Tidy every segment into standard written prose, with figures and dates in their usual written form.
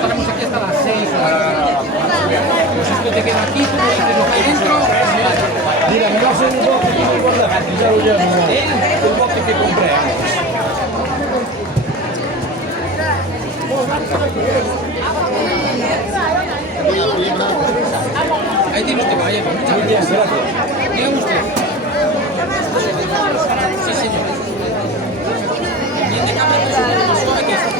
Estaremos aquí hasta las 6. Pues esto te queda aquí, tú haces lo que hay dentro. Mira, me vas a un bote que me guardaste, ya lo llevo. El bote que compré. Ahí tiene usted, vaya, con muchas gracias. Dígame usted. Sí, señor. También de cambio es un poco más suave que esto.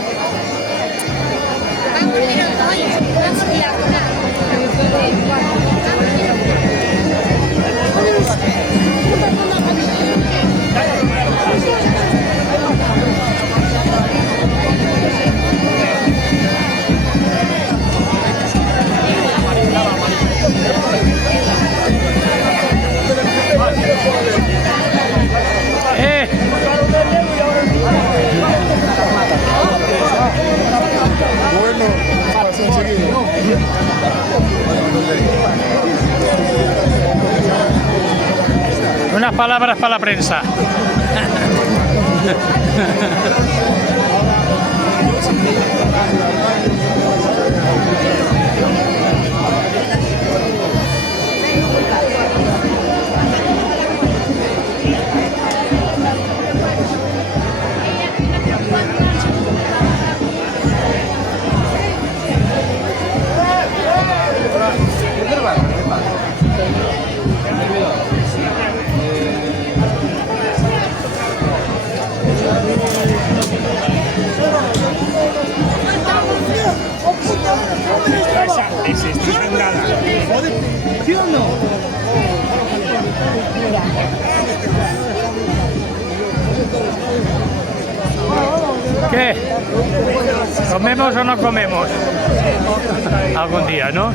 Unas palabras para la prensa. ¿Qué? ¿Comemos o no comemos? Algún día, ¿no?